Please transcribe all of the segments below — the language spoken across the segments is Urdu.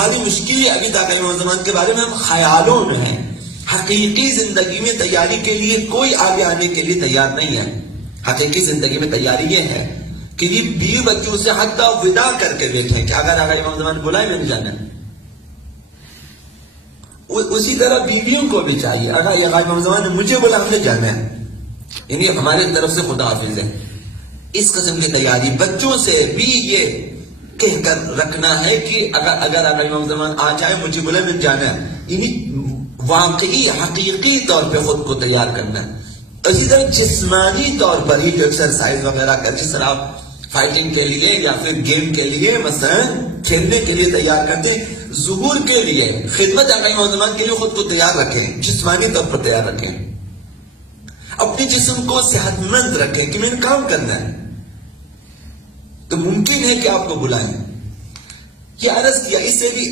ہماری مشکل ابھی تک امام زمان کے بارے میں ہم خیالوں میں ہیں. حقیقی زندگی میں تیاری کے لیے کوئی آگے آنے کے لیے تیار نہیں ہے. حقیقی زندگی میں تیاری یہ ہے کہ یہ بیوی بچوں سے حتی ودا کر کے بیٹھیں کہ اگر امام زمان بلائے میں نہیں جانا. اسی طرح بیویوں کو بھی چاہیے اگر امام زمان نے مجھے بلا ہم نے جانا ہے، یعنی ہماری طرف سے خدا حافظ ہے. اس قسم کی تیاری بچوں سے بھی یہ کہہ کر رکھنا ہے کہ اگر امام زمان آ جائے مجھے بلا میں جانا ہے، یعنی واقعی حقیقی طور پہ خود کو تیار کرنا ہے. اسی طرح جسمانی طور پر ہی جو ایکسرسائز وغیرہ کر، جس طرح آپ فائٹنگ کے لیے یا پھر گیم کے لیے مثلا کھیلنے کے لیے تیار کرتے ہیں، ظہور کے لیے خدمت امام زمان کے لیے خود کو تیار رکھیں، جسمانی طور پر تیار رکھیں، اپنے جسم کو صحت مند رکھیں کہ میں نے کام کرنا ہے. تو ممکن ہے کہ آپ کو بلائیں. یہ عرض کیا، اس سے بھی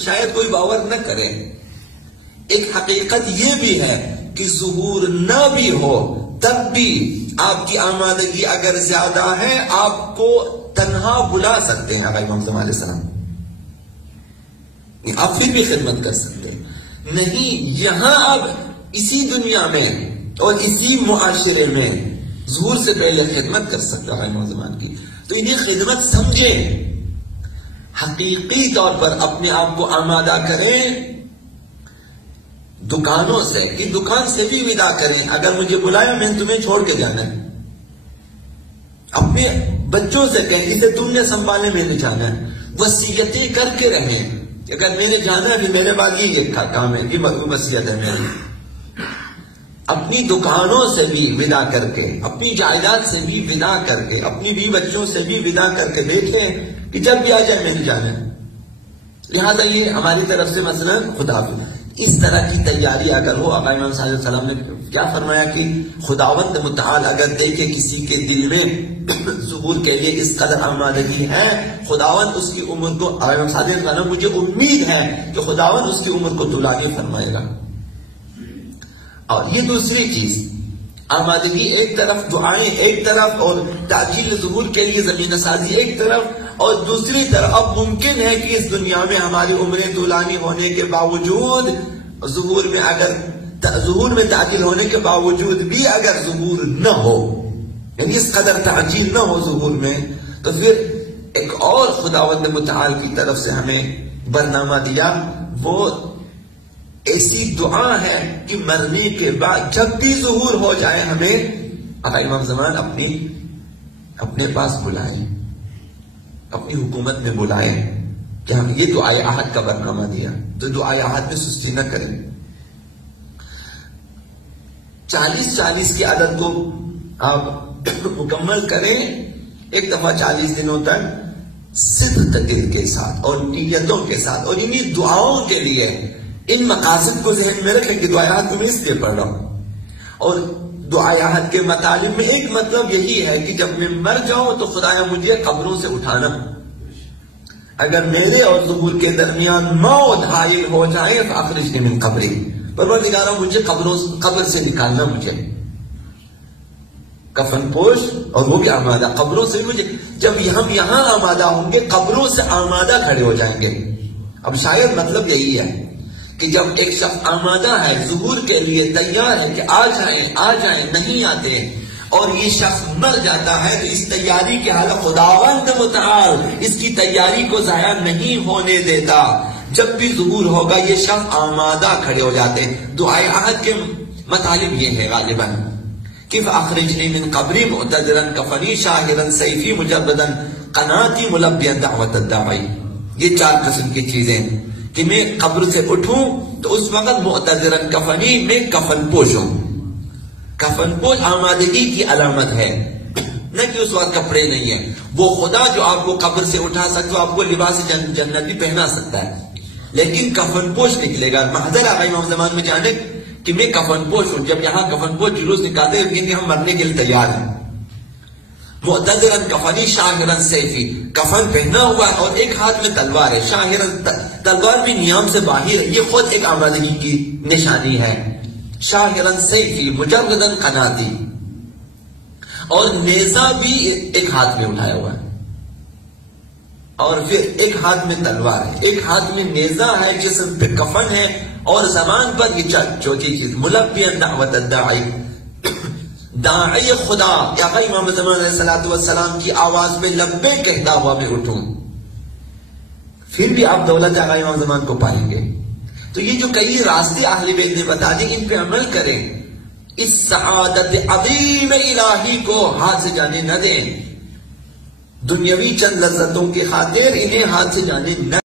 شاید کوئی باور نہ کرے. ایک حقیقت یہ بھی ہے کہ ظہور نہ بھی ہو تب بھی آپ کی آمادگی اگر زیادہ ہے آپ کو تنہا بلا سکتے ہیں امام زمان علیہ السلام، آپ پھر بھی خدمت کر سکتے ہیں. نہیں، یہاں اب اسی دنیا میں اور اسی معاشرے میں ظہور سے پہلے خدمت کر سکتا ہے امام زمان کی. تو انہیں خدمت سمجھیں، حقیقی طور پر اپنے آپ کو آمادہ کریں. دکانوں سے کہ دکان سے بھی ودا کریں، اگر مجھے بلایا میں تمہیں چھوڑ کے جانا ہے. اپنے بچوں سے کہیں اسے تم نے سنبھالے میں نے جانا ہے. وصیتیں کر کے رہیں کہ اگر میں نے جانا بھی میرے بعد یہ کام ہے، یہ وصیت ہے میری. اپنی دکانوں سے بھی ودا کر کے، اپنی جائیداد سے بھی ودا کر کے، اپنی بیوی بچوں سے بھی ودا کر کے دیکھیں کہ جب بھی آ جائے میں نے جانا ہے. لہٰذا یہ ہماری طرف سے مثلا خدا حافظ. اس طرح کی تیاری اگر ہو، امام صلی اللہ علیہ وسلم نے کیا فرمایا کہ خداوند متعال اگر دیکھے کسی کے دل میں ظہور کے لیے اس قدر آمادگی ہے، خداوند اس کی عمر کو، امام صلی اللہ علیہ وسلم مجھے امید ہے کہ خداوند اس کی عمر کو طولانی فرمائے گا. اور یہ دوسری چیز، آمادگی ایک طرف، دعائیں ایک طرف، اور تعجیل ظہور کے لیے زمینہ سازی ایک طرف، اور دوسری طرف اب ممکن ہے کہ اس دنیا میں ہماری عمریں طولانی ہونے کے باوجود ظہور میں تعجیل ہونے کے باوجود بھی اگر ظہور نہ ہو، یعنی اس قدر تعجیل نہ ہو ظہور میں، تو پھر ایک اور خداوند متعال کی طرف سے ہمیں برنامہ دیا. وہ ایسی دعا ہے کہ مرنے کے بعد جب بھی ظہور ہو جائے ہمیں امام زمان اپنے پاس بلائیں، اپنی حکومت میں بلائیں کہ ہم یہ دعائے عہد کا برنامہ دیا. تو دعائے عہد میں سستی نہ کریں. 40 کی عدد کو آپ مکمل کریں. ایک دفعہ 40 دنوں تک صدق دل کے ساتھ اور نیتوں کے ساتھ اور انہی دعاؤں کے لیے ان مقاصد کو ذہن میں رکھیں کہ دعائے عہد کو میں اس لیے پڑھ رہا ہوں. اور دعائے عہد کے مطالب میں ایک مطلب یہی ہے کہ جب میں مر جاؤں تو خدایا مجھے قبروں سے اٹھانا. اگر میرے اور ظہور کے درمیان موت حائل ہو جائے فاخرجنی من قبری، پروردگارا مجھے قبر سے نکالنا. مجھے کفن پوش اور وہ بھی آمادہ قبروں سے. مجھے جب ہم یہاں آمادہ ہوں گے قبروں سے آمادہ کھڑے ہو جائیں گے. اب شاید مطلب یہی ہے کہ جب ایک شخص آمادہ ہے ظہور کے لیے تیار ہے کہ آ جائیں نہیں آتے اور یہ شخص مر جاتا ہے تو اس تیاری کے حالت خداوند متعال اس کی تیاری کو ضائع نہیں ہونے دیتا. جب بھی ظہور ہوگا یہ شخص آمادہ کھڑے ہو جاتے ہیں. دعائے عہد کے مطالب یہ ہے غالباً کہ فاخرجنی من قبری معتذرا کفنی شاہرا سیفی مجردا قناتی ملبیا دعوت الداعی. یہ 4 قسم کی چیزیں کہ میں قبر سے اٹھوں تو اس وقت معتذرا کفنی میں کفن پوش ہوں. کفن پوش آمادگی کی علامت ہے، نہ کہ اس وقت کپڑے نہیں ہیں. وہ خدا جو آپ کو قبر سے اٹھا سکتا آپ کو لباس جنتی پہنا سکتا ہے، لیکن کفن پوش نکلے گا. محضر آقا امام زمان میں جانے کہ میں کفن پوش ہوں. جب یہاں کفن پوش جلوس نکالتے ہیں کہ ہم مرنے کے لیے تیار ہیں. معتذرن کفنی شاہرن سیفی، کفن پہنا ہوا ہے اور ایک ہاتھ میں تلوار ہے. شاہرن تلوار بھی نیام سے باہر ہے، یہ خود ایک آمادگی کی نشانی ہے. شاہرن سیفی مجردن قناتی، اور نیزہ بھی ایک ہاتھ میں اٹھایا ہوا ہے. اور پھر ایک ہاتھ میں تلوار ہے، ایک ہاتھ میں نیزہ ہے، جسم پہ کفن ہے، اور زبان پر یہ چوتھی چیز، ملبیاً دعوت الداعی، داعی خدا یا امام زمان علیہ السلام کی آواز میں لبے کہتا ہوا میں اٹھوں، پھر بھی آپ دولت آقا امام زمان کو پائیں گے۔ تو یہ جو کئی راستے اہل بیت نے بتا دی، ان پہ عمل کریں، اس سعادت عظیم الہی کو ہاتھ سے جانے نہ دیں، دنیاوی چند لذتوں کی خاطر انہیں ہاتھ سے جانے نہ